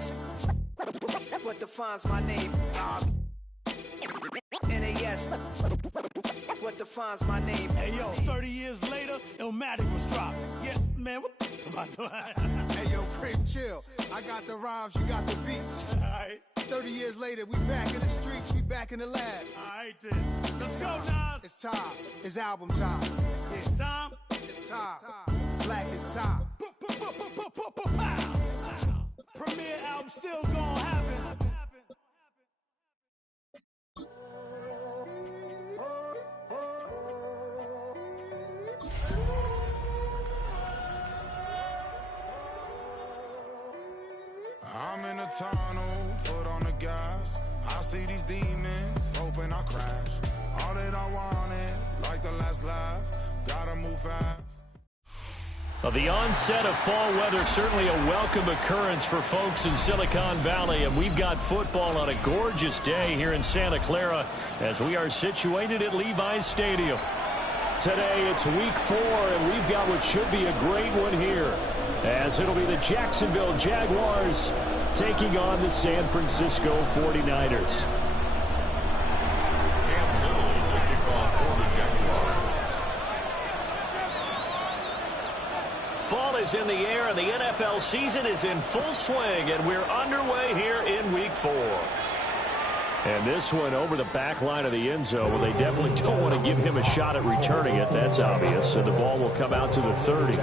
NAS. What defines my name? NAS. What defines my name? Hey, yo, 30 years later, Illmatic was dropped. Yeah, man, what about that? Hey, yo, Prim, chill. I got the rhymes, you got the beats. All right. 30 years later, we back in the streets, we back in the lab. All right, then. Let's go, Nas. It's time. It's album time. It's time. It's time. Black is time. Premiere album still gonna happen. I'm in a tunnel, foot on the gas. I see these demons, hoping I crash. All that I wanted, like the last laugh. Gotta move fast. Well, the onset of fall weather, certainly a welcome occurrence for folks in Silicon Valley. And we've got football on a gorgeous day here in Santa Clara as we are situated at Levi's Stadium. Today, it's week 4, and we've got what should be a great one here, as it'll be the Jacksonville Jaguars taking on the San Francisco 49ers. Fall is in the air, and the NFL season is in full swing, and we're underway here in week 4. And this one over the back line of the end zone. Well, they definitely don't want to give him a shot at returning it. That's obvious. So the ball will come out to the 30.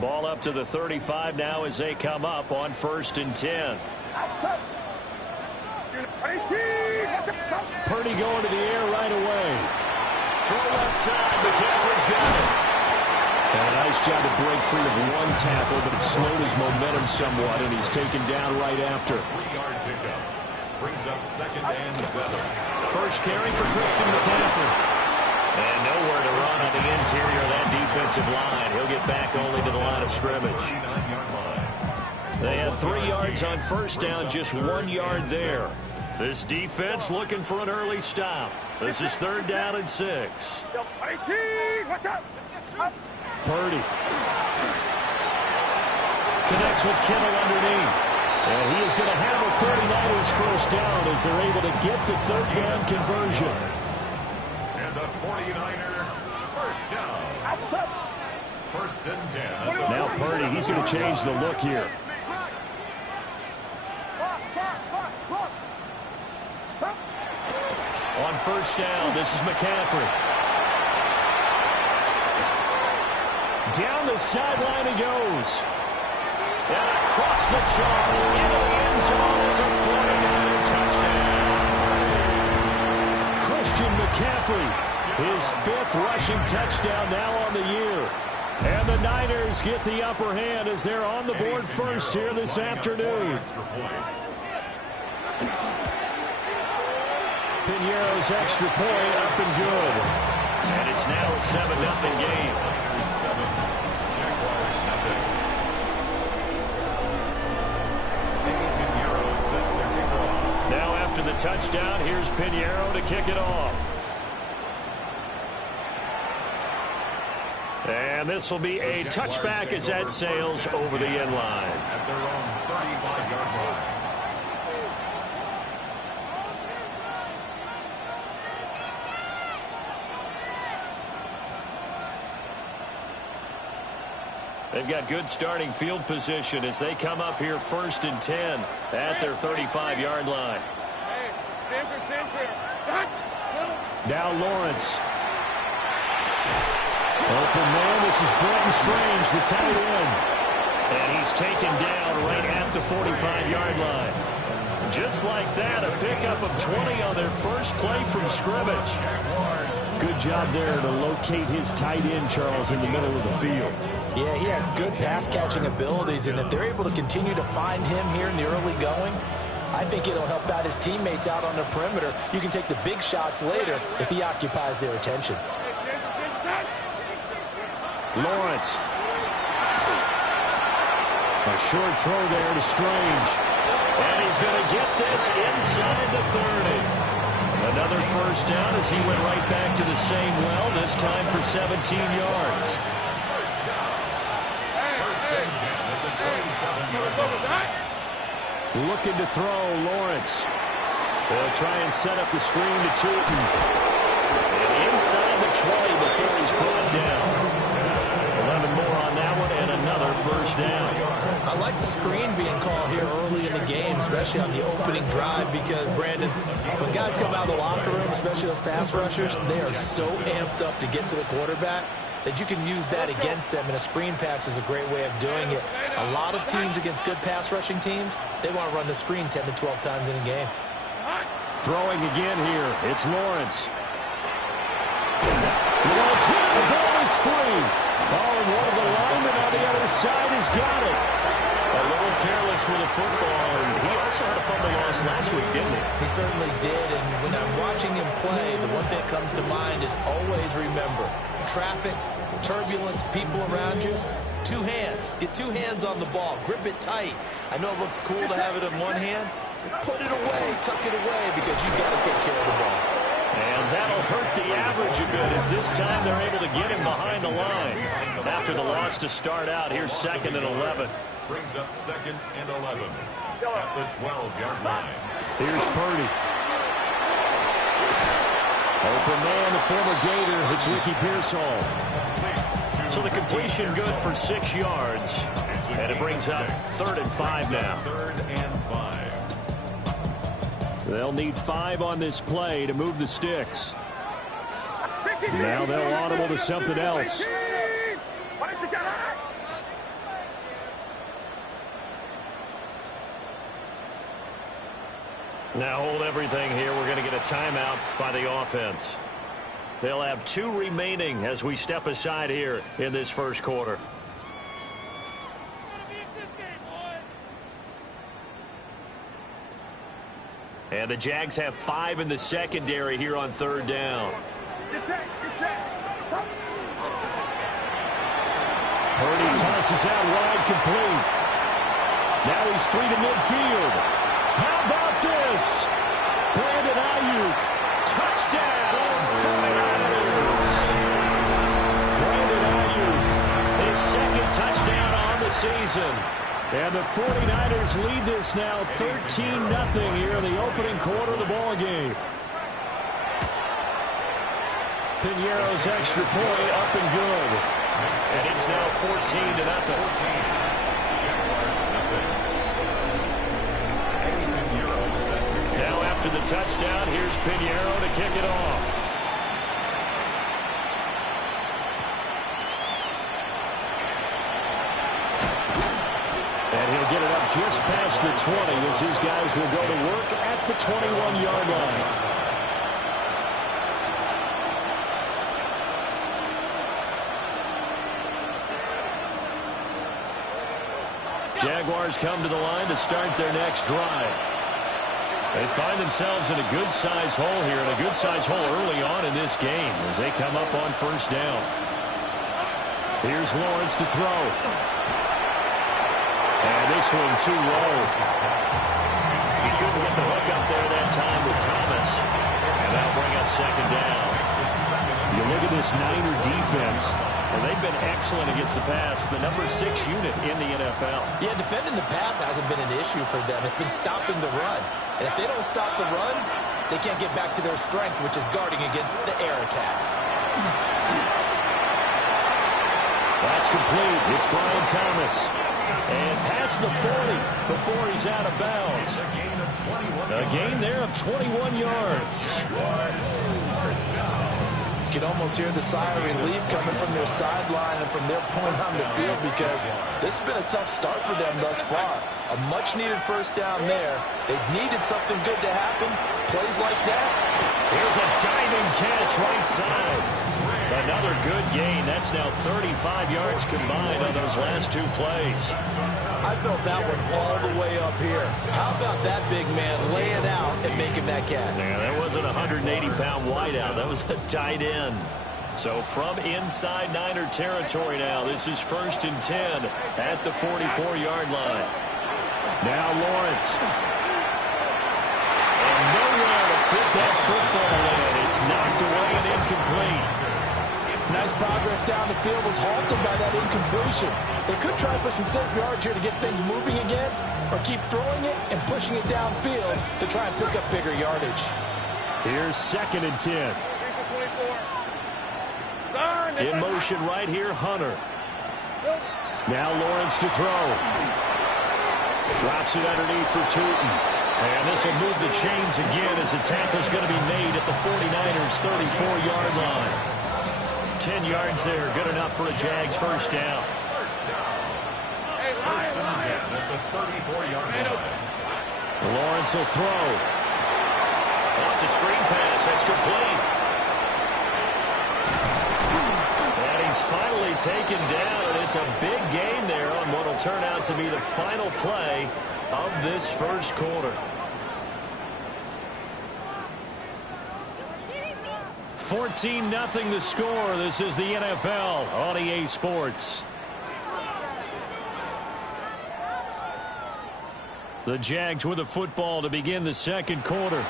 Ball up to the 35 now as they come up on 1st and 10. Purdy going to the air right away. Throw left side. McCaffrey's got it. And a nice job to break free of one tackle, but it slowed his momentum somewhat, and he's taken down right after. 3-yard pickup. Brings up 2nd and 7. First carry for Christian McCaffrey. And nowhere to run on the interior of that defensive line. He'll get back only to the line of scrimmage. 39-yard line. They had 3 yards on first down, just 1 yard there. This defense looking for an early stop. This is 3rd down and 6. Purdy connects with Kittle underneath. And he is going to have a 39ers first down as they're able to get the 3rd down conversion. And the 49er first down. 1st and 10. Now Purdy, he's going to change the look here. On first down, this is McCaffrey. Down the sideline he goes. And across the chalk into the end zone. It's a 49er touchdown. Christian McCaffrey, his 5th rushing touchdown now on the year. And the Niners get the upper hand as they're on the board first here this afternoon. Pinheiro's extra point up and good. And it's now a 7-0 game. 7. Jaguars nothing. Pinheiro set to kick off. Now after the touchdown, here's Pinheiro to kick it off. And this will be a touchback as that sails over the end line. At their own 35-yard line. They've got good starting field position as they come up here 1st and 10 at their 35-yard line. Now Lawrence. Open man, this is Brenton Strange, the tight end. And he's taken down right at the 45-yard line. Just like that, a pickup of 20 on their first play from scrimmage. Good job there to locate his tight end, Charles, in the middle of the field. Yeah, he has good pass-catching abilities, and if they're able to continue to find him here in the early going, I think it'll help out his teammates out on the perimeter. You can take the big shots later if he occupies their attention. Lawrence. A short throw there to Strange. And he's going to get this inside the 30. Another first down as he went right back to the same well, this time for 17 yards. Looking to throw, Lawrence. They'll try and set up the screen to Tootin. And inside the 20 before he's brought down. 11 more on that one and another first down. I like the screen being called here early in the game, especially on the opening drive, because, Brandon, when guys come out of the locker room, especially those pass rushers, they are so amped up to get to the quarterback that you can use that against them, and a screen pass is a great way of doing it. A lot of teams against good pass rushing teams, they want to run the screen 10 to 12 times in a game. Throwing again here, it's Lawrence. Lawrence hit, the ball is free. Oh, and one of the linemen on the other side has got it. A little careless with the football, and he also had a fumble loss last week, didn't he? He certainly did, and when I'm watching him play, the one thing that comes to mind is always remember, traffic, turbulence, people around you, two hands. Get two hands on the ball. Grip it tight. I know it looks cool to have it in one hand. Put it away, tuck it away, because you've got to take care of the ball. And that'll hurt the average a bit as this time they're able to get him behind the line. After the loss to start out, here's 2nd and 11. Brings up 2nd and 11 at the 12-yard line. Here's Purdy. Open man, the former Gator. It's Ricky Pearsall. So the completion good for 6 yards. And it brings up 3rd and 5 now. 3rd and 5. They'll need 5 on this play to move the sticks. Now they'll audible to something else. Now hold everything here. We're going to get a timeout by the offense. They'll have 2 remaining as we step aside here in this first quarter. And the Jags have 5 in the secondary here on 3rd down. Purdy tosses out wide, complete. Now he's free to midfield. How about this? Brandon Ayuk, touchdown, 49ers. Brandon Ayuk, his 2nd touchdown on the season. And the 49ers lead this now 13-0 here in the opening quarter of the ball game. Piñeiro's extra point up and good. And it's now 14-0. Now after the touchdown, here's Piñeiro to kick it off. And he'll get it up just past the 20 as his guys will go to work at the 21-yard line. Jaguars come to the line to start their next drive. They find themselves in a good-sized hole here, and a good-sized hole early on in this game as they come up on 1st down. Here's Lawrence to throw. And this one too low. He couldn't get the hook up there that time with Thomas. And that'll bring up 2nd down. You look at this Niner defense, and they've been excellent against the pass, the number 6 unit in the NFL. Yeah, defending the pass hasn't been an issue for them. It's been stopping the run. And if they don't stop the run, they can't get back to their strength, which is guarding against the air attack. That's complete. It's Brian Thomas. And past the 40 before he's out of bounds. A gain there of 21 yards. You can almost hear the sigh of relief coming from their sideline and from their point on the field, because this has been a tough start for them thus far. A much-needed first down there. They've needed something good to happen. Plays like that. Here's a diving catch right side. Another good gain. That's now 35 yards combined on those last 2 plays. I felt that one all the way up here. How about that big man laying out and making that catch? Yeah, that wasn't a 180-pound wideout. That was a tight end. So from inside Niner territory now, this is 1st and 10 at the 44-yard line. Now Lawrence. And nowhere to fit that football in. It's knocked away and incomplete. Nice progress down the field was halted by that incompletion. They could try for some safe yards here to get things moving again, or keep throwing it and pushing it downfield to try and pick up bigger yardage. Here's 2nd and 10. In motion right here, Hunter. Now Lawrence to throw. Drops it underneath for Tootin. And this will move the chains again as the tackle's going to be made at the 49ers' 34-yard line. 10 yards there, good enough for a Jags first down. First and 10 at the 34-yard line. Lawrence will throw. Oh, it's a screen pass. That's complete. And he's finally taken down. It's a big gain there on what will turn out to be the final play of this first quarter. 14-0 the score. This is the NFL on EA Sports. The Jags with the football to begin the second quarter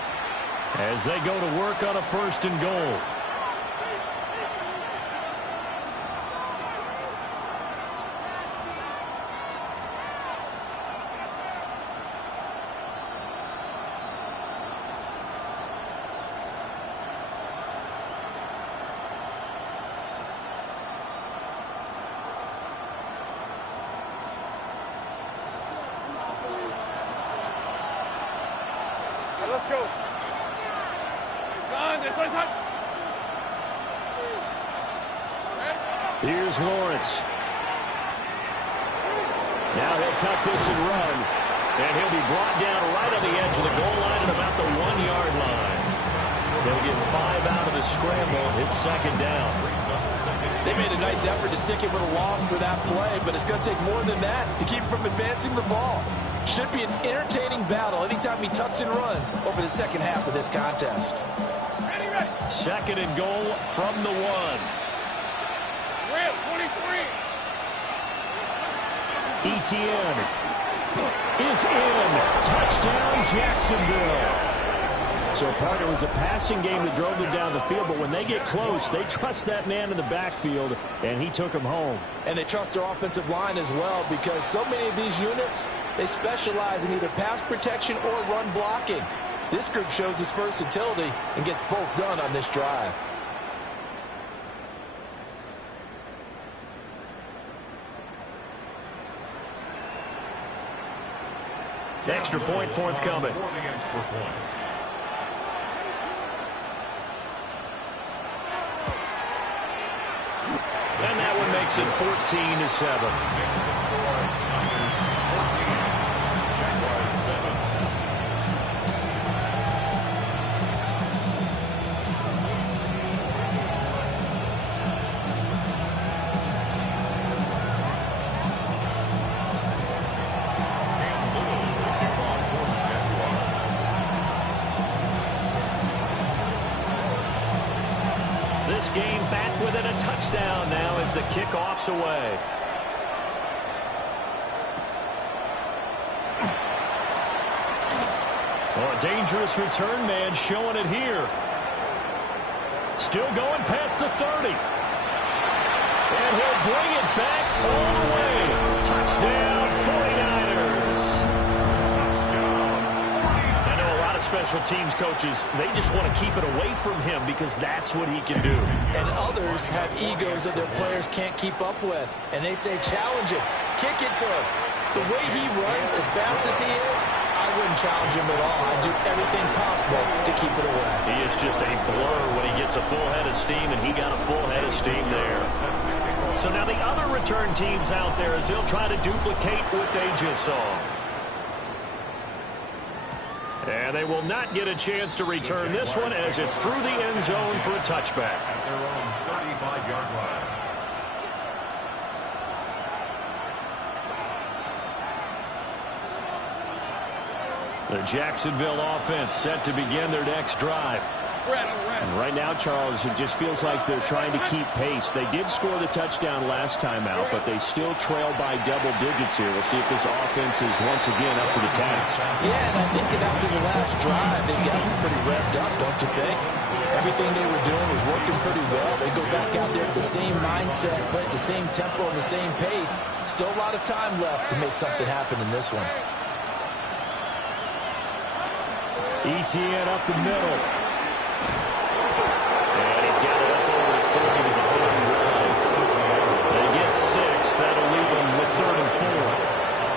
as they go to work on a 1st and goal. Let's go. Here's Lawrence. Now he'll tuck this and run. And he'll be brought down right on the edge of the goal line at about the 1-yard line. They'll get 5 out of the scramble. It's 2nd down. They made a nice effort to stick it with a loss for that play, but it's going to take more than that to keep from advancing the ball. Should be an entertaining battle anytime he tucks and runs over the second half of this contest. 2nd and goal from the 1. Etienne is in. Touchdown, Jacksonville. So, partner, it was a passing game that drove them down the field, but when they get close, they trust that man in the backfield, and he took him home. And they trust their offensive line as well, because so many of these units, they specialize in either pass protection or run blocking. This group shows its versatility and gets both done on this drive. Extra point forthcoming. And that one makes it 14-7. Game back within a touchdown now as the kickoff's away. Oh, a dangerous return man showing it here. Still going past the 30. And he'll bring it back all the way. Touchdown, 49ers. I know a lot of special teams coaches, they just want to keep it away from him because that's what he can do. And others have egos that their players can't keep up with. And they say, challenge him, kick it to him. The way he runs as fast as he is, I wouldn't challenge him at all. I'd do everything possible to keep it away. He is just a blur when he gets a full head of steam, and he got a full head of steam there. So now the other return teams out there as they'll try to duplicate what they just saw. And they will not get a chance to return this one as it's through the end zone for a touchback. At their own 35-yard line. The Jacksonville offense set to begin their next drive. And right now, Charles, it just feels like they're trying to keep pace. They did score the touchdown last time out, but they still trail by double digits here. We'll see if this offense is once again up to the task. Yeah, and I think that after the last drive, they got pretty revved up, don't you think? Everything they were doing was working pretty well. They go back out there with the same mindset, play at the same tempo and the same pace. Still a lot of time left to make something happen in this one. ETN up the middle. And he's got it up over the 40 to the 31. They get 6. That'll leave them with 3rd and 4.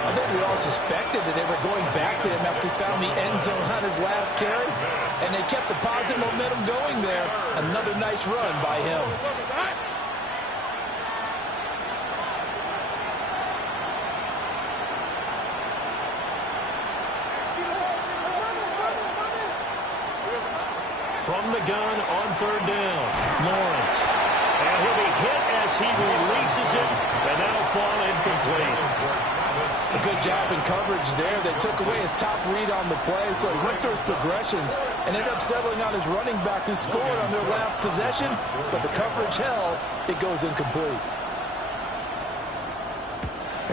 I think we all suspected that they were going back to him after he found the end zone on his last carry, and they kept the positive momentum going there. Another nice run by him. From the gun on 3rd down, Lawrence. And he'll be hit as he releases it, and that'll fall incomplete. A good job in coverage there. They took away his top read on the play, so he went through his progressions and ended up settling on his running back who scored on their last possession, but the coverage held. It goes incomplete.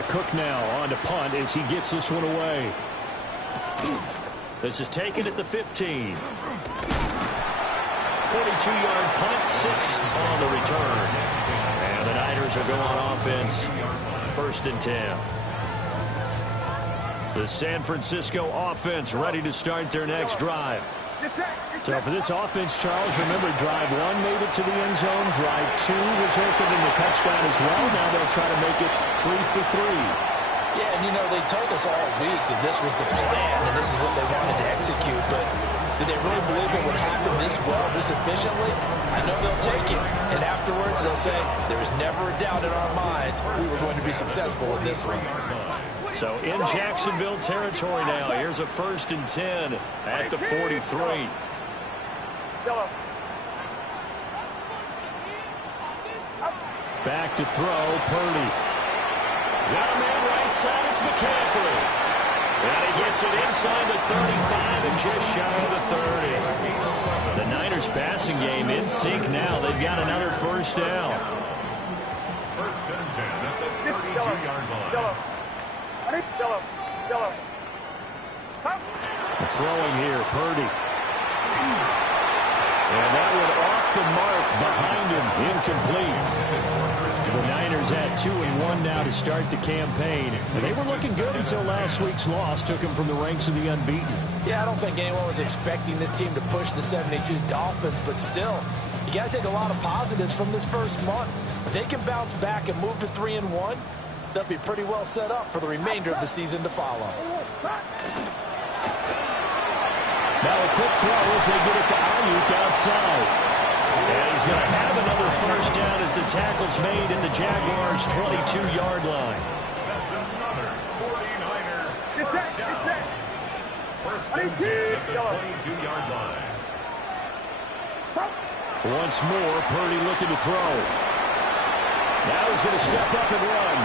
Cook now on to punt as he gets this one away. This is taken at the 15. 42-yard punt, 6 on the return. And the Niners are going on offense, 1st and 10. The San Francisco offense ready to start their next drive. So for this offense, Charles, remember, drive 1 made it to the end zone. Drive 2 resulted in the touchdown as well. Now they'll try to make it 3 for 3. Yeah, and you know, they told us all week that this was the plan and this is what they wanted to execute, but did they really believe it would happen this well, this efficiently? I know they'll take it, and afterwards they'll say, there's never a doubt in our minds we were going to be successful in this one. So in Jacksonville territory now, here's a 1st and 10 at the 43. Back to throw, Purdy. Got a man right side, it's McCaffrey. And he gets it inside the 35 and just shy of the 30. The Niners passing game in sync now. They've got another 1st down. 1st and 10 at the 32-yard line. Throwing here, Purdy. And that one off the mark behind him, incomplete. The Niners at 2-1 now to start the campaign. And they were looking good until last week's loss took them from the ranks of the unbeaten. Yeah, I don't think anyone was expecting this team to push the 72 Dolphins, but still, you got to take a lot of positives from this first month. If they can bounce back and move to 3-1, they'll be pretty well set up for the remainder of the season to follow. Now a quick throw as they get it to Ayuk outside. And he's going to have another 1st down as the tackle's made at the Jaguars' 22-yard line. That's another 49er. 1st and 10 at the 22-yard line. Once more, Purdy looking to throw. Now he's going to step up and run.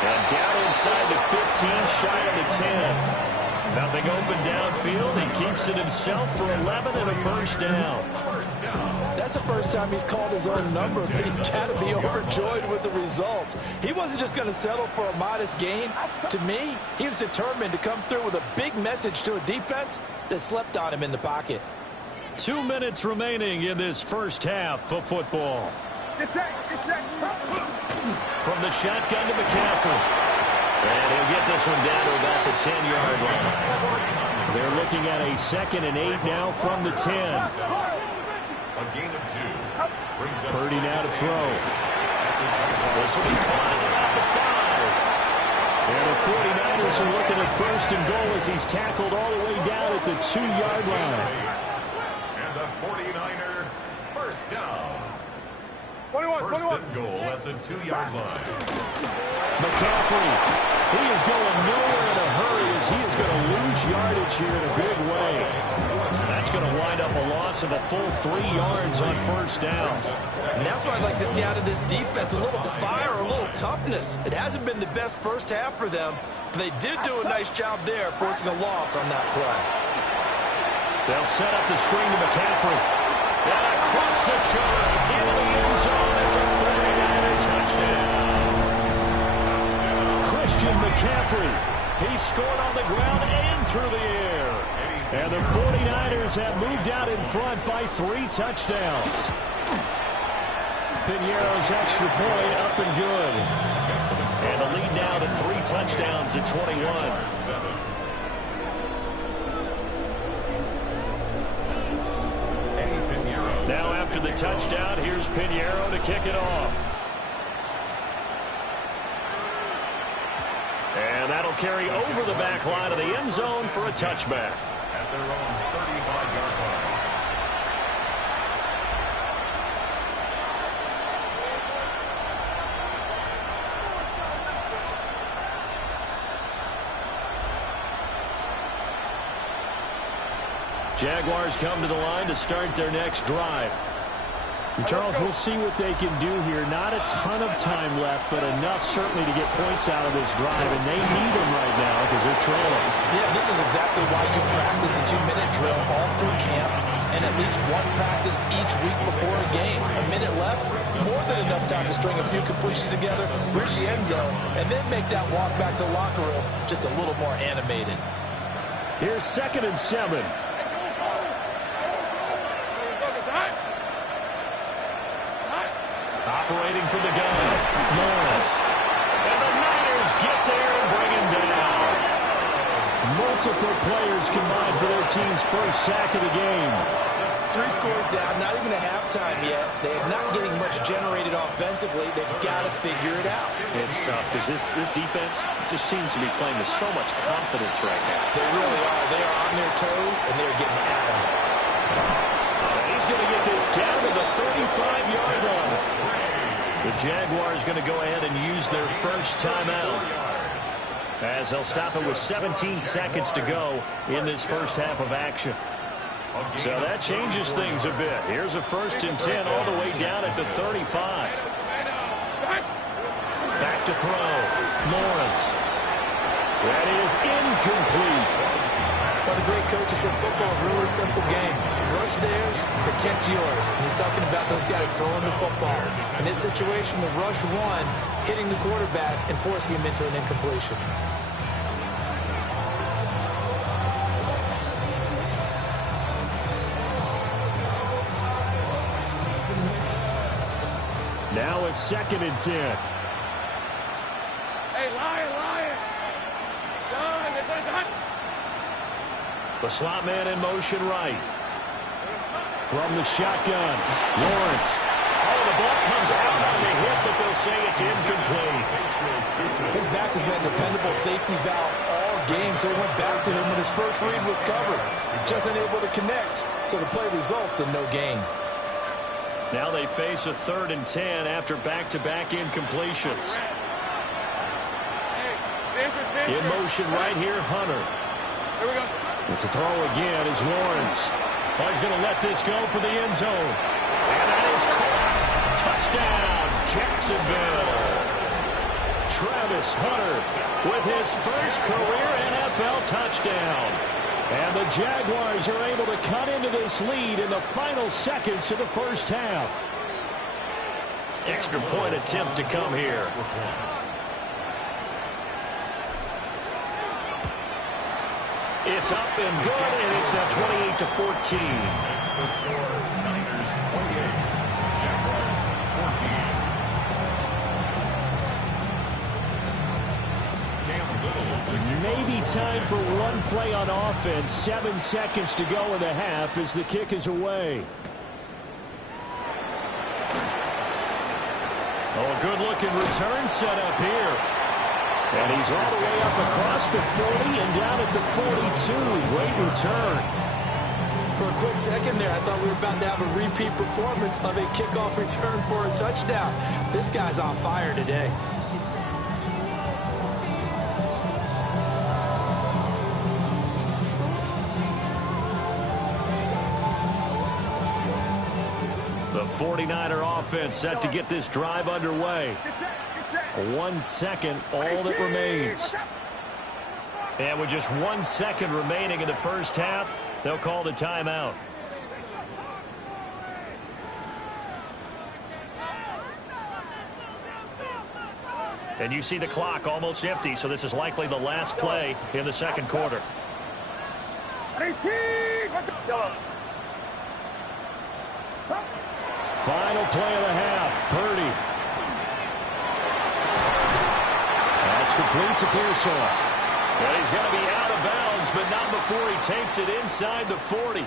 And down inside the 15, shy of the 10. Nothing open downfield. He keeps it himself for 11 and a 1st down. That's the first time he's called his own number, but he's got to be overjoyed with the results. He wasn't just going to settle for a modest gain. To me, he was determined to come through with a big message to a defense that slept on him in the pocket. 2 minutes remaining in this first half of football. From the shotgun to McCaffrey. And he'll get this one down to about the 10-yard line. They're looking at a 2nd and 8 now from the 10. A gain of 2. Purdy now to throw. This will be caught at about the 5. And the 49ers are looking at 1st and goal as he's tackled all the way down at the 2-yard line. And the 49er 1st down. 1st and goal at the 2-yard line. McCaffrey, he is going nowhere in a hurry as he is going to lose yardage here in a big way. That's going to wind up a loss of a full 3 yards on 1st down. And that's what I'd like to see out of this defense, a little fire, a little toughness. It hasn't been the best first half for them, but they did do a nice job there forcing a loss on that play. They'll set up the screen to McCaffrey. And across the chart, into the end zone. It's a 49er touchdown. Christian McCaffrey. He scored on the ground and through the air. And the 49ers have moved out in front by 3 touchdowns. Piñeiro's extra point up and good. And the lead now to 3 touchdowns at 21. Now after the touchdown, here's Piñeiro to kick it off. And that'll carry over the back line of the end zone for a touchback. At their own 35-yard line. Jaguars come to the line to start their next drive. And Charles, we'll see what they can do here. Not a ton of time left, but enough certainly to get points out of this drive, and they need them right now because they're trailing. Yeah, this is exactly why you practice a 2-minute drill all through camp and at least one practice each week before a game. A minute left, more than enough time to string a few completions together, reach the end zone, and then make that walk back to the locker room just a little more animated. Here's 2nd and 7. Operating from the gun, Morris. And the Niners get there and bring him down. Multiple players combined for their team's first sack of the game. 3 scores down, not even a halftime yet. They are not getting much generated offensively. They've got to figure it out. It's tough because this defense just seems to be playing with so much confidence right now. They really are. They are on their toes, and they're getting at them. He's going to get this down to the 35-yard line. The Jaguars going to go ahead and use their first timeout as they'll stop it with 17 seconds to go in this first half of action. So that changes things a bit. Here's a 1st and 10 all the way down at the 35. Back to throw. Lawrence. That is incomplete. But the great coach said football is a really simple game. Rush theirs, protect yours. And he's talking about those guys throwing the football. In this situation, the rush one, hitting the quarterback and forcing him into an incompletion. Now a 2nd and 10. Hey, Lion! The slot man in motion right. From the shotgun, Lawrence. Oh, the ball comes out on the hit, but they'll say it's incomplete. His back has been a dependable safety valve all game, so he went back to him when his first read was covered. Just unable to connect, so the play results in no gain. Now they face a 3rd and 10 after back-to-back incompletions. In motion right here, Hunter. Here we go. But to throw again is Lawrence. Oh, he's going to let this go for the end zone. And that is caught. Touchdown, Jacksonville. Travis Hunter with his first career NFL touchdown. And the Jaguars are able to cut into this lead in the final seconds of the first half. Extra point attempt to come here. It's up and good, and it's now 28-14. That's the score. Niners 28, Jaguars 14. Maybe time for one play on offense. 7 seconds to go in the half as the kick is away. Oh, a good-looking return set up here. And he's all the way up across the 40 and down at the 42. Great return. For a quick second there, I thought we were about to have a repeat performance of a kickoff return for a touchdown. This guy's on fire today. The 49er offense set to get this drive underway. 1 second, all that remains. And with just 1 second remaining in the first half, they'll call the timeout. And you see the clock almost empty, so this is likely the last play in the second quarter. Final play of the half. Purdy. That's complete to Pearsall. And he's going to be out of bounds, but not before he takes it inside the 40.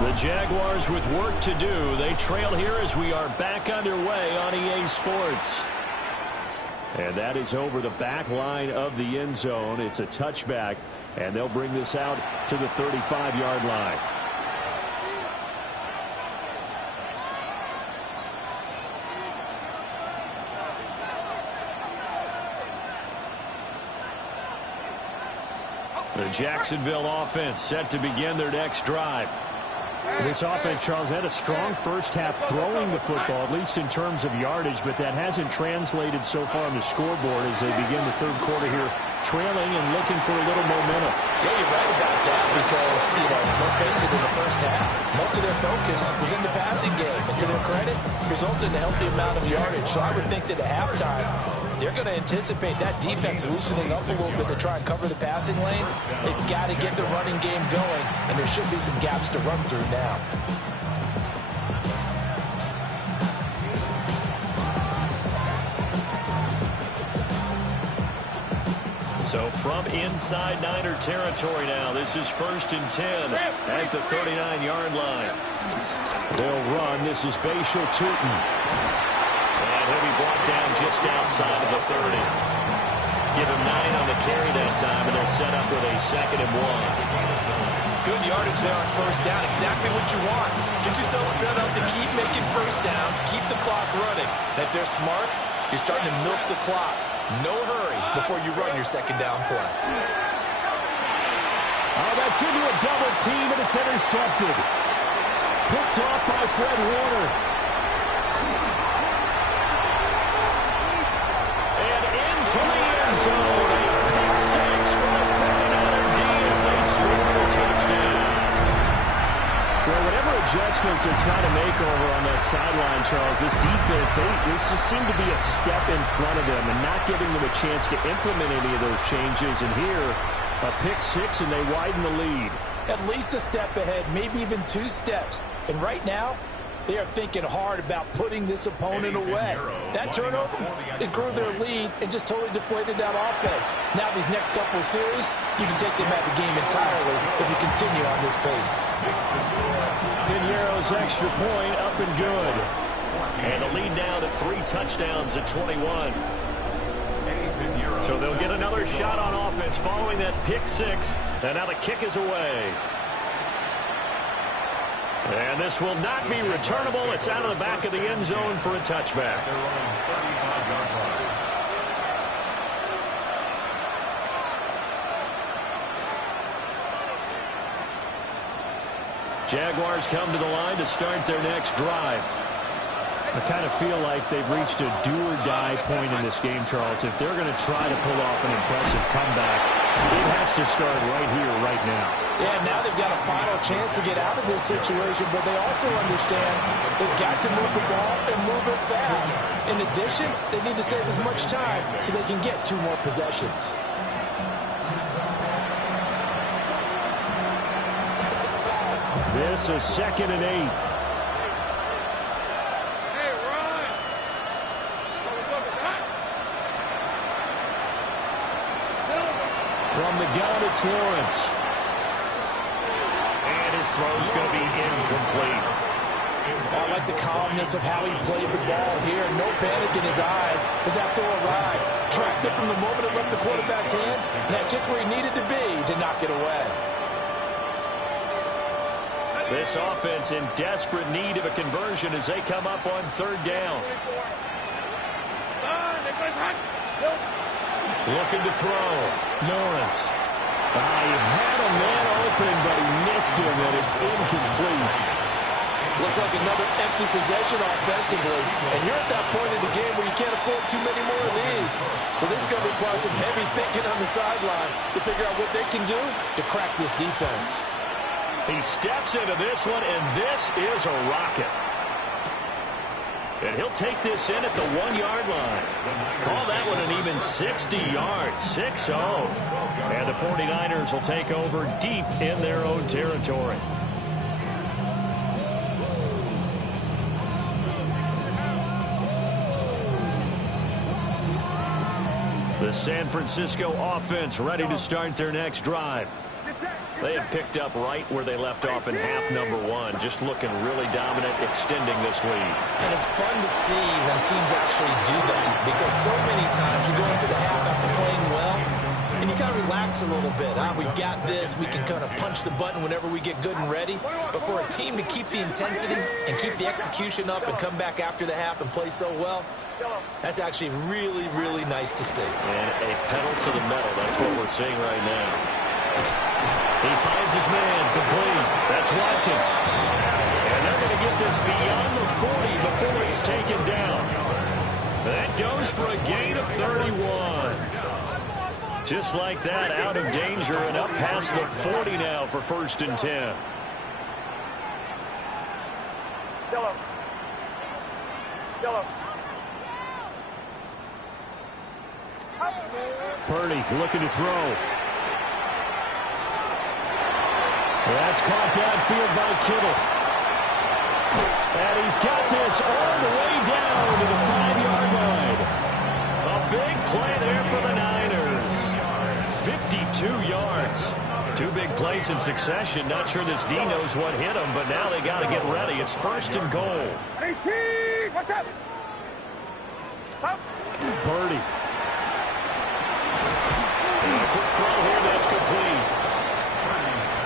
The Jaguars with work to do. They trail here as we are back underway on EA Sports. And that is over the back line of the end zone. It's a touchback, and they'll bring this out to the 35-yard line. The Jacksonville offense set to begin their next drive. This offense, Charles, had a strong first half throwing the football, at least in terms of yardage, but that hasn't translated so far on the scoreboard as they begin the third quarter here, trailing and looking for a little momentum. Yeah, you're right about that because, let's face it, in the first half, most of their focus was in the passing game. And to their credit, resulted in a healthy amount of yardage. So I would think that at halftime, they're going to anticipate that defense loosening up a little bit to try and cover the passing lanes. They've got to get the running game going, and there should be some gaps to run through now. So from inside Niner territory now, this is 1st and 10 at the 39-yard line. They'll run. This is Bashal Tootin. And he'll be brought down just outside of the 30. Give him 9 on the carry that time, and they're set up with a 2nd and 1. Good yardage there on first down. Exactly what you want. Get yourself set up to keep making first downs, keep the clock running. And if they're smart, you're starting to milk the clock. No hurry before you run your second down play. Oh, that's into a double team, and it's intercepted. Picked off by Fred Warner. And into the end zone. A pick six for the 49er D as they score a touchdown. Well, whatever adjustments they're trying to make over on that sideline, Charles, this defense, they just seem to be a step in front of them and not giving them a chance to implement any of those changes. And here, a pick six, and they widen the lead. At least a step ahead, maybe even 2 steps. And right now, they are thinking hard about putting this opponent away. That turnover, it grew their lead and just totally deflated that offense. Now these next couple of series, you can take them out of the game entirely if you continue on this pace. Pinheiro's extra point up and good. And the lead now to 3 touchdowns at 21. So they'll get another shot on offense following that pick six. And now the kick is away. And this will not be returnable. It's out of the back of the end zone for a touchback. Jaguars come to the line to start their next drive. I kind of feel like they've reached a do-or-die point in this game, Charles. If they're going to try to pull off an impressive comeback, it has to start right here, right now. Yeah, now they've got a final chance to get out of this situation, but they also understand they've got to move the ball and move it fast. In addition, they need to save as much time so they can get 2 more possessions. This is 2nd and 8. From the gun, it's Lawrence. And his throw's going to be incomplete. I like the calmness of how he played the ball here. No panic in his eyes as that throw arrived. Tracked it from the moment it left the quarterback's hands, and that's just where he needed to be to knock it away. This offense in desperate need of a conversion as they come up on 3rd down. Looking to throw. Lawrence. He had a man open, but he missed him, and it's incomplete. Looks like another empty possession offensively. And you're at that point in the game where you can't afford too many more of these. So this is going to require some heavy thinking on the sideline to figure out what they can do to crack this defense. He steps into this one, and this is a rocket. And he'll take this in at the 1-yard line. Call that one an even 60 yards, 6-0. And the 49ers will take over deep in their own territory. The San Francisco offense ready to start their next drive. They have picked up right where they left off in half number 1, just looking really dominant, extending this lead. And it's fun to see when teams actually do that, because so many times you go into the half after playing well, and you kind of relax a little bit. We've got this. We can kind of punch the button whenever we get good and ready. But for a team to keep the intensity and keep the execution up and come back after the half and play so well, that's actually really, really nice to see. And a pedal to the metal. That's what we're seeing right now. He finds his man complete. That's Watkins. And they're going to get this beyond the 40 before he's taken down. That goes for a gain of 31. Just like that, out of danger and up past the 40 now for 1st and 10. Purdy looking to throw. That's caught downfield by Kittle. And he's got this all the way down to the 5-yard line. A big play there for the Niners. 52 yards. 2 big plays in succession. Not sure this D knows what hit him, but now they got to get ready. It's 1st and goal. 18, what's up? Purdy. And a quick throw here, that's complete.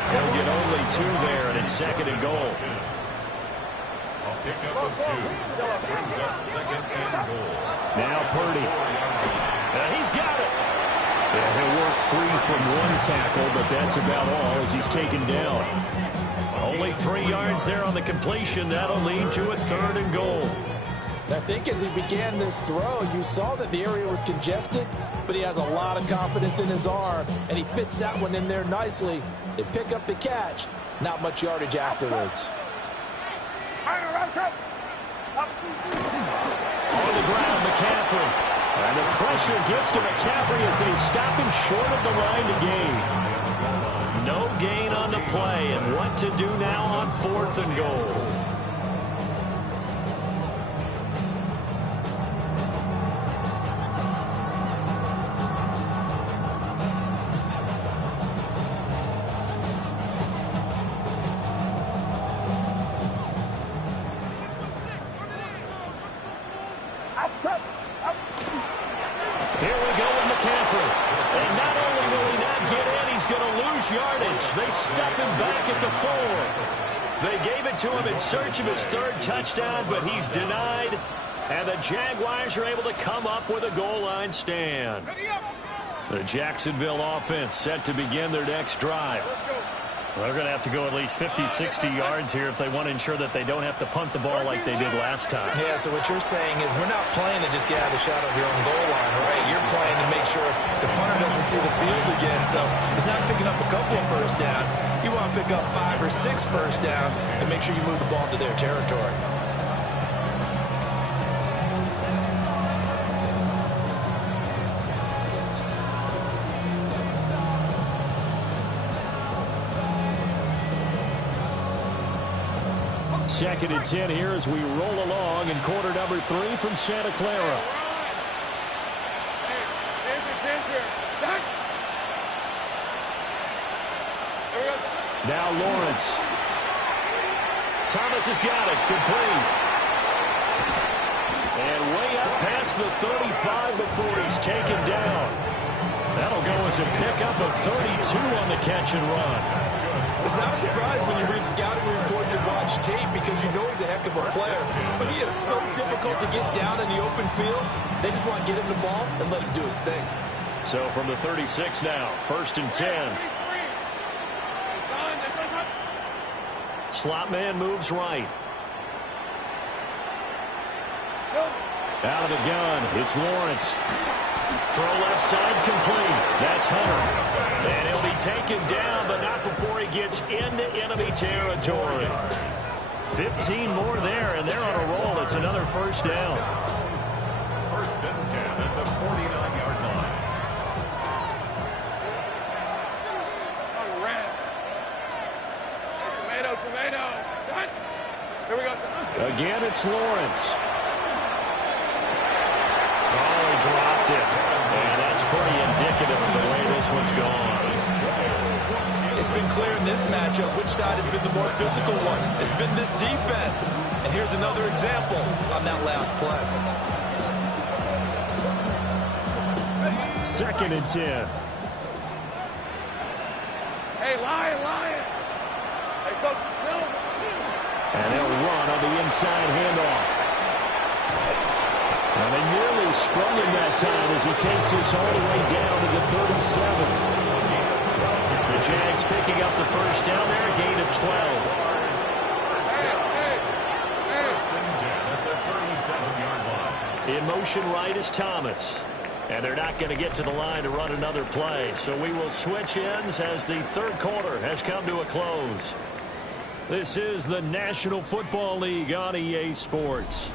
They'll get only 2 there, and it's 2nd and goal. A pickup of 2. Brings up 2nd and goal. Now Purdy. He's got it. Yeah, he'll work free from 1 tackle, but that's about all as he's taken down. Only 3 yards there on the completion. That'll lead to a 3rd and goal. I think as he began this throw, you saw that the area was congested, but he has a lot of confidence in his arm, and he fits that one in there nicely. They pick up the catch. Not much yardage afterwards. On the ground, McCaffrey. And the pressure gets to McCaffrey as they stop him short of the line to gain. No gain on the play, and what to do now on 4th and goal. Here we go with McCaffrey. And not only will he not get in, he's going to lose yardage. They stuff him back at the 4. They gave it to him in search of his 3rd touchdown, but he's denied. And the Jaguars are able to come up with a goal line stand. The Jacksonville offense set to begin their next drive. They're going to have to go at least 50, 60 yards here if they want to ensure that they don't have to punt the ball like they did last time. Yeah, so what you're saying is we're not playing to just get out of the shadow of your own goal line, right? You're playing to make sure the punter doesn't see the field again. So it's not picking up a couple of first downs. You want to pick up 5 or 6 first downs and make sure you move the ball into their territory. Second and 10 here as we roll along in quarter number 3 from Santa Clara. Now Lawrence. Thomas has got it. Complete. And way up past the 35 before he's taken down. That'll go as a pickup of 32 on the catch and run. It's not a surprise when you read scouting reports and watch tape because you know he's a heck of a player. But he is so difficult to get down in the open field. They just want to get him the ball and let him do his thing. So from the 36 now, 1st and 10. Slot man moves right. Out of the gun, it's Lawrence. Throw left side complete. That's Hunter. And he'll be taken down, but not before he gets into enemy territory. 15 more there, and they're on a roll. It's another first down. First and 10 at the 49-yard line. Tomato. Here we go. Again, it's Lawrence. Oh, he dropped it. And that's pretty indicative of the way this one's gone. It's been clear in this matchup which side has been the more physical one. It's been this defense. And here's another example on that last play. Second and 10. Hey, Lion. Hey, so And they'll run on the inside handoff. And they nearly sprung him that time as he takes this all the way down to the 37. The Jags picking up the first down there, a gain of 12. First and 10 at the 37-yard line. In motion right is Thomas. And they're not going to get to the line to run another play. So we will switch ends as the third quarter has come to a close. This is the National Football League on EA Sports.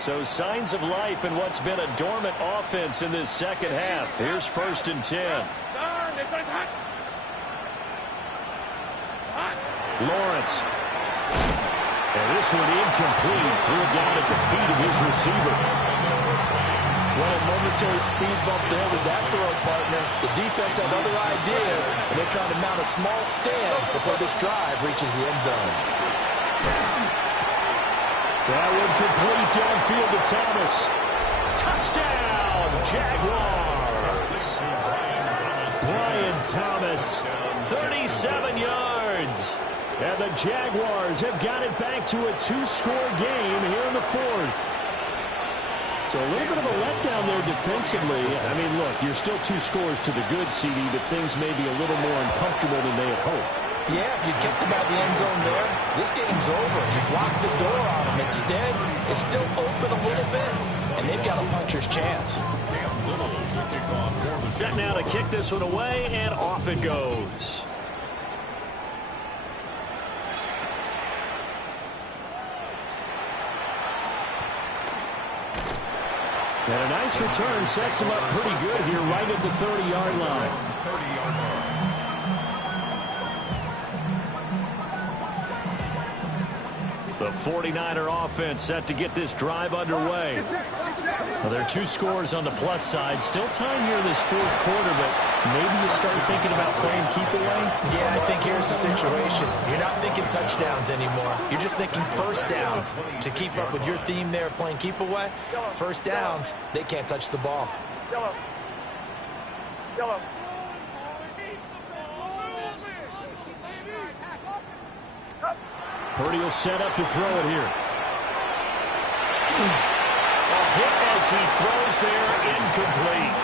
So signs of life in what's been a dormant offense in this second half. Here's first and 10. Lawrence. And this one incomplete. Threw it down at the feet of his receiver. Well, a momentary speed bump there with that throw, partner. The defense had other ideas, and they're trying to mount a small stand before this drive reaches the end zone. That one complete downfield to Thomas. Touchdown, Jaguars. Brian Thomas, 37 yards. And the Jaguars have got it back to a two-score game here in the fourth. So a little bit of a letdown there defensively. I mean, look, you're still 2 scores to the good, CD, but things may be a little more uncomfortable than they had hoped. Yeah, if you kept them out the end zone there, this game's over. You blocked the door on them. Instead, it's still open a little bit, and they've got a puncher's chance. Set now to kick this one away, and off it goes. And a nice return sets him up pretty good here right at the 30-yard line. 30-yard line. The 49er offense set to get this drive underway. Well, there are 2 scores on the plus side. Still time here in this fourth quarter, but maybe you start thinking about playing keep away? Yeah, I think here's the situation. You're not thinking touchdowns anymore. You're just thinking first downs. To keep up with your theme there, playing keep away, first downs, they can't touch the ball. Yellow. Purdy will set up to throw it here. A hit as he throws there, incomplete.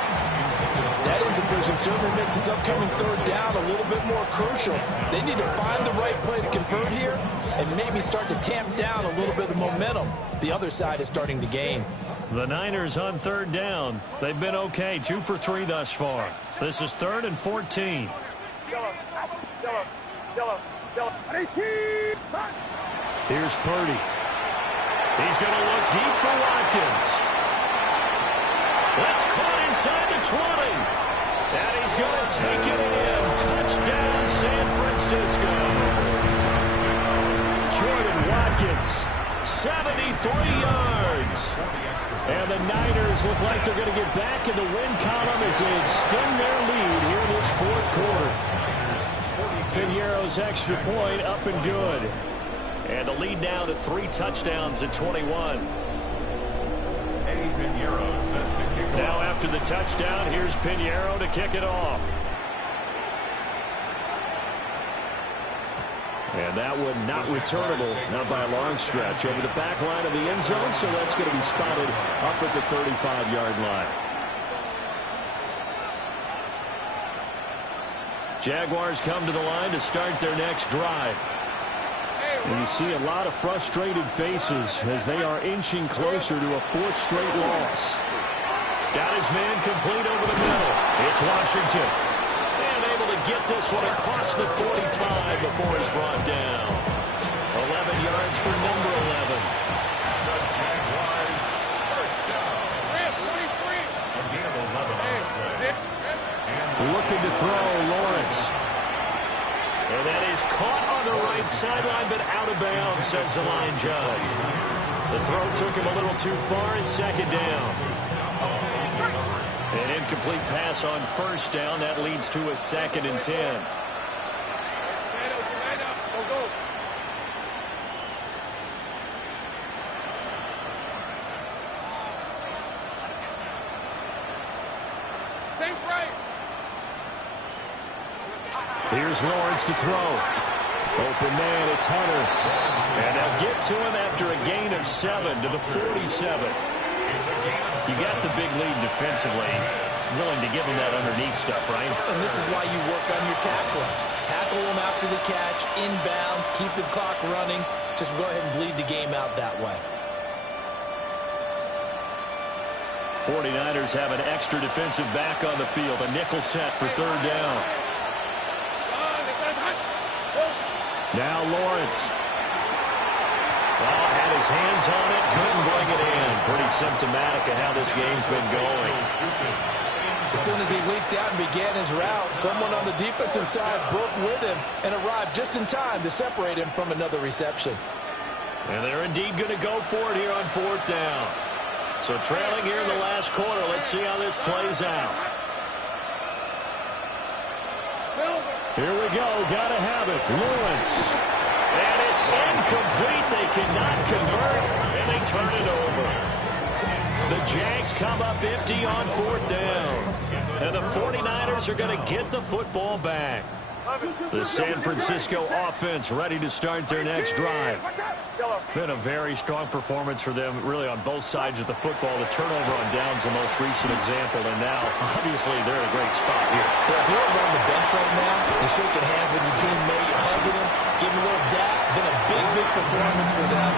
That incompletion certainly makes this upcoming third down a little bit more crucial. They need to find the right play to convert here and maybe start to tamp down a little bit of momentum. The other side is starting to gain. The Niners on third down. They've been okay, 2 for 3 thus far. This is 3rd and 14. Here's Purdy. He's going to look deep for Watkins. That's caught inside the 20. And he's going to take it in. Touchdown, San Francisco. Jordan Watkins, 73 yards. And the Niners look like they're going to get back in the win column as they extend their lead here in this fourth quarter. Piñeiro's extra point up and good. And the lead now to 3 touchdowns at 21. Now after the touchdown, here's Piñeiro to kick it off. And that one not returnable, not by a long stretch, over the back line of the end zone, so that's going to be spotted up at the 35-yard line. Jaguars come to the line to start their next drive. And you see a lot of frustrated faces as they are inching closer to a fourth straight loss. Got his man complete over the middle. It's Washington. And able to get this one across the 45 before he's brought down. 11 yards for number 11. The Jaguars first down. 23. Again, 11 on the play. Looking to throw, Lawrence. And that is caught on the right sideline, but out of bounds, says the line judge. The throw took him a little too far, and second down. An incomplete pass on first down. That leads to a 2nd and 10. Go. Safe right. Here's Lawrence to throw. Open man, it's Hunter. And they'll get to him after a gain of 7 to the 47. You got the big lead defensively. Willing to give him that underneath stuff, right? And this is why you work on your tackling. Tackle him after the catch, inbounds, keep the clock running. Just go ahead and bleed the game out that way. 49ers have an extra defensive back on the field. A nickel set for third down. Now Lawrence. Oh, had his hands on it, couldn't bring it in. Pretty symptomatic of how this game's been going. As soon as he leaked out and began his route, someone on the defensive side broke with him and arrived just in time to separate him from another reception. And they're indeed going to go for it here on fourth down. So trailing here in the last quarter. Let's see how this plays out. Here we go. Got to have it. Lawrence. And it's incomplete. They cannot convert, and they turn it over. The Jags come up empty on fourth down. And the 49ers are going to get the football back. The San Francisco offense ready to start their next drive. Been a very strong performance for them, really, on both sides of the football. The turnover on downs the most recent example, and now, obviously, they're in a great spot here. Yeah, if you're over on the bench right now and shaking hands with your teammate, you're hugging him, giving him a little dap, been a big, big performance for them.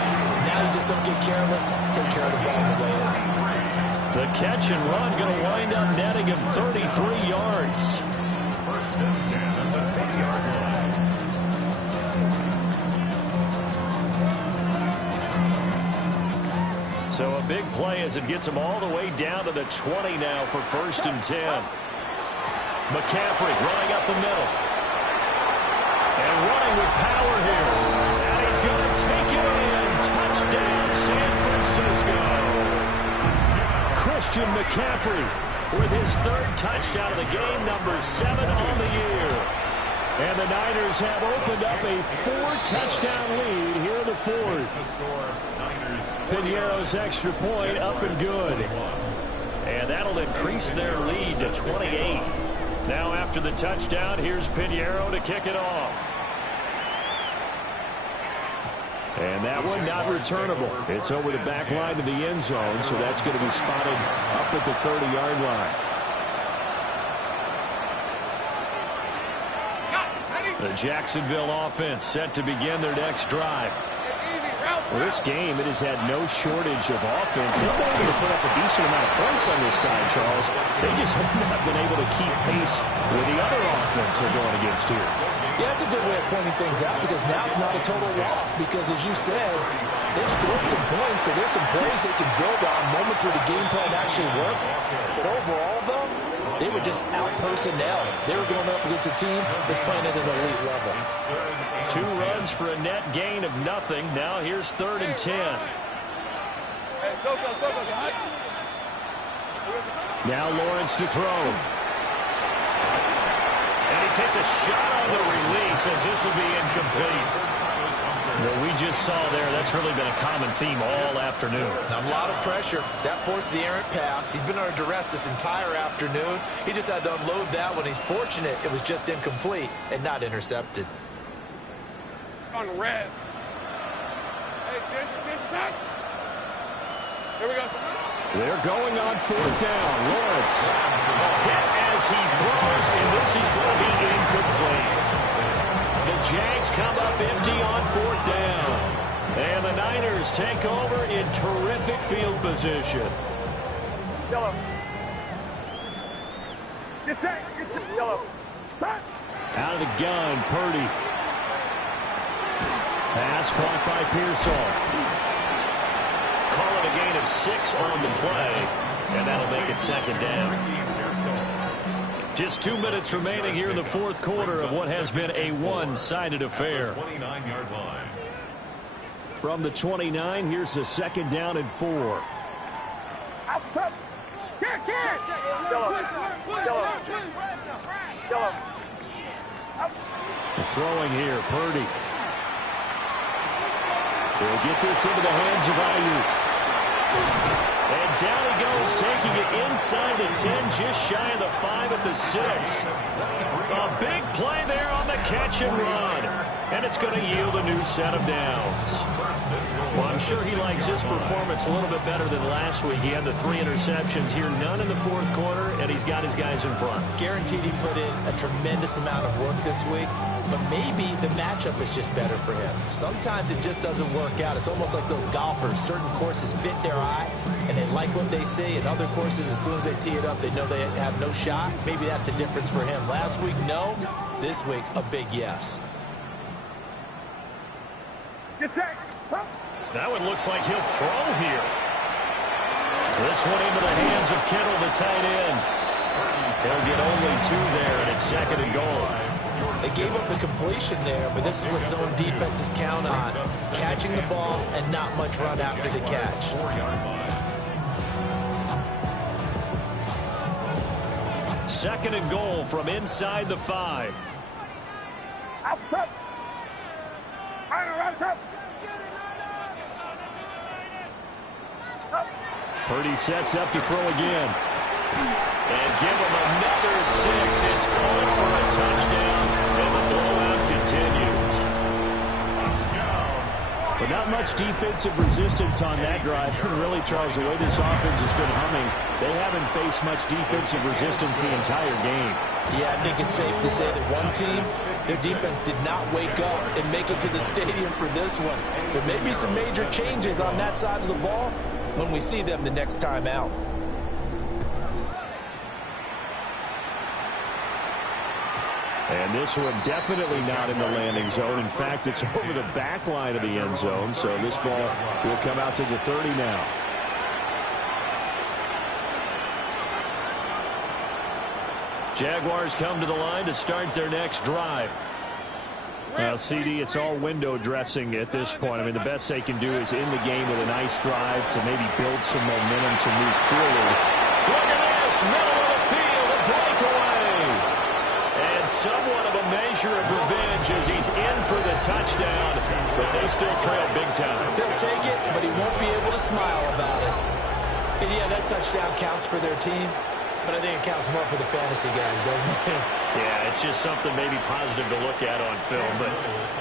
Now you just don't get careless, take care of the ball on the way out. The catch and run going to wind up netting him 33 yards. First and 10 at the 20-yard line. So a big play as it gets him all the way down to the 20 now for first and 10. McCaffrey running up the middle. And running with power here. And he's going to take it in. Touchdown, San Francisco. Christian McCaffrey with his third touchdown of the game, number 7 on the year. And the Niners have opened up a 4-touchdown lead here in the fourth. Piñeiro's extra point up and good. And that'll increase their lead to 28. Now after the touchdown, here's Piñeiro to kick it off. And that one not returnable. It's over the back line of the end zone, so that's going to be spotted up at the 30-yard line. The Jacksonville offense set to begin their next drive. Well, this game, it has had no shortage of offense. They've been able to put up a decent amount of points on this side, Charles. They just have not been able to keep pace with the other offense they're going against here. Yeah, that's a good way of pointing things out because now it's not a total loss because, as you said, they've scored some points, so there's some plays they can build on, moments where the game plan actually worked. But overall, though, they were just out-personnel. They were going up against a team that's playing at an elite level. 2 runs for a net gain of nothing. Now here's 3rd and 10. Now Lawrence to throw. And he takes a shot on the release as this will be incomplete. What we just saw there, that's really been a common theme all afternoon. A lot of pressure. That forced the errant pass. He's been under duress this entire afternoon. He just had to unload that one. He's fortunate it was just incomplete and not intercepted. On red. Hey, time. Here we go. They're going on 4th down. Lawrence hit and as he throws, and this is going to be incomplete. The Jags come up empty on 4th down. And the Niners take over in terrific field position. Yellow. Get set. Get set. Yellow. Stop. Out of the gun, Purdy. Pass caught by Pearsall. Call it a gain of 6 on the play, and that'll make it 2nd down. Just 2 minutes remaining here in the 4th quarter of what has been a one-sided affair. 29-yard line. From the 29, here's the 2nd down and 4. Outside. Get. Yellow. Yellow. Yellow. Throwing here, Purdy. They'll get this into the hands of Ayuk. And down he goes, taking it inside the 10, just shy of the 5 at the 6. A big play there on the catch and run. And it's going to yield a new set of downs. Well, I'm sure he likes his performance a little bit better than last week. He had the 3 interceptions here, none in the 4th quarter, and he's got his guys in front. Guaranteed he put in a tremendous amount of work this week, but maybe the matchup is just better for him. Sometimes it just doesn't work out. It's almost like those golfers. Certain courses fit their eye, and they like what they see. And other courses, as soon as they tee it up, they know they have no shot. Maybe that's the difference for him. Last week, no. This week, a big yes. Get set. That one looks like he'll throw here. This one into the hands of Kittle, the tight end. He'll get only 2 there, and it's 2nd and goal. They gave up the completion there, but this is what zone defenses count on. Catching the ball and not much run after the catch. 2nd and goal from inside the 5. Outside. Purdy sets up to throw again. And give him another 6. It's called for a touchdown, and the blowout continues. Touchdown. But not much defensive resistance on that drive. And really, Charles, the way this offense has been humming, they haven't faced much defensive resistance the entire game. Yeah, I think it's safe to say that one team, their defense did not wake up and make it to the stadium for this one. There may be some major changes on that side of the ball when we see them the next time out. And this one definitely not in the landing zone. In fact, it's over the back line of the end zone. So this ball will come out to the 30 now. Jaguars come to the line to start their next drive. Well, CD, it's all window dressing at this point. I mean, the best they can do is in the game with a nice drive to maybe build some momentum to move forward. Look at this, middle of the field, a breakaway. And somewhat of a measure of revenge as he's in for the touchdown, but they still trail big time. They'll take it, but he won't be able to smile about it. And yeah, that touchdown counts for their team, but I think it counts more for the fantasy guys, doesn't it? Yeah, it's just something maybe positive to look at on film, but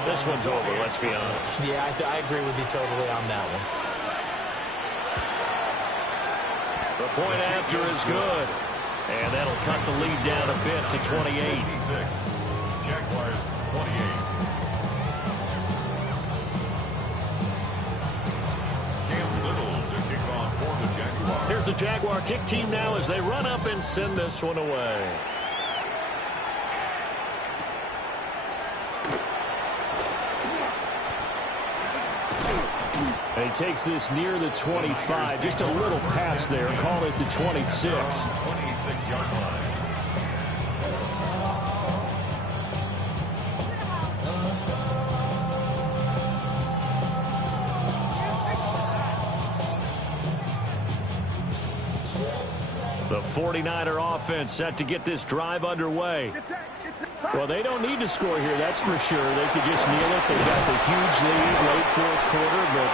this one's over, let's be honest. Yeah, I agree with you totally on that one. The point after is good, and that'll cut the lead down a bit to 28. Jaguars 28. Here's the Jaguar kick team now as they run up and send this one away. And he takes this near the 25, just a little past there, call it the 26. 26-yard line. The 49er offense set to get this drive underway. Well, they don't need to score here, that's for sure. They could just kneel it. They've got the huge lead late 4th quarter, but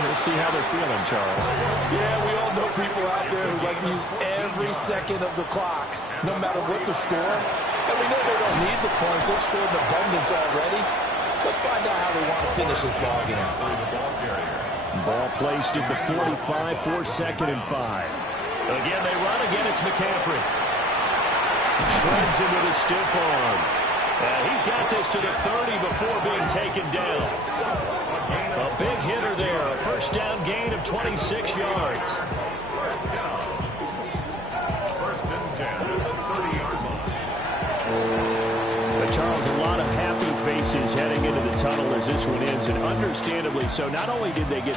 we'll see how they're feeling, Charles. Yeah, we all know people out there who like to use every second of the clock, no matter what the score. And we know they don't need the points. They've scored in abundance already. Let's find out how they want to finish this ball game. Ball placed at the 45 for 2nd and 5. Again, they run. Again, it's McCaffrey. Shreds him with a stiff arm. He's got this to the 30 before being taken down. A big hitter there. A first down gain of 26 yards. First down. First and 10 at the 30-yard line. But Charles, a lot of happy faces heading into the tunnel as this one ends, and understandably so. Not only did they get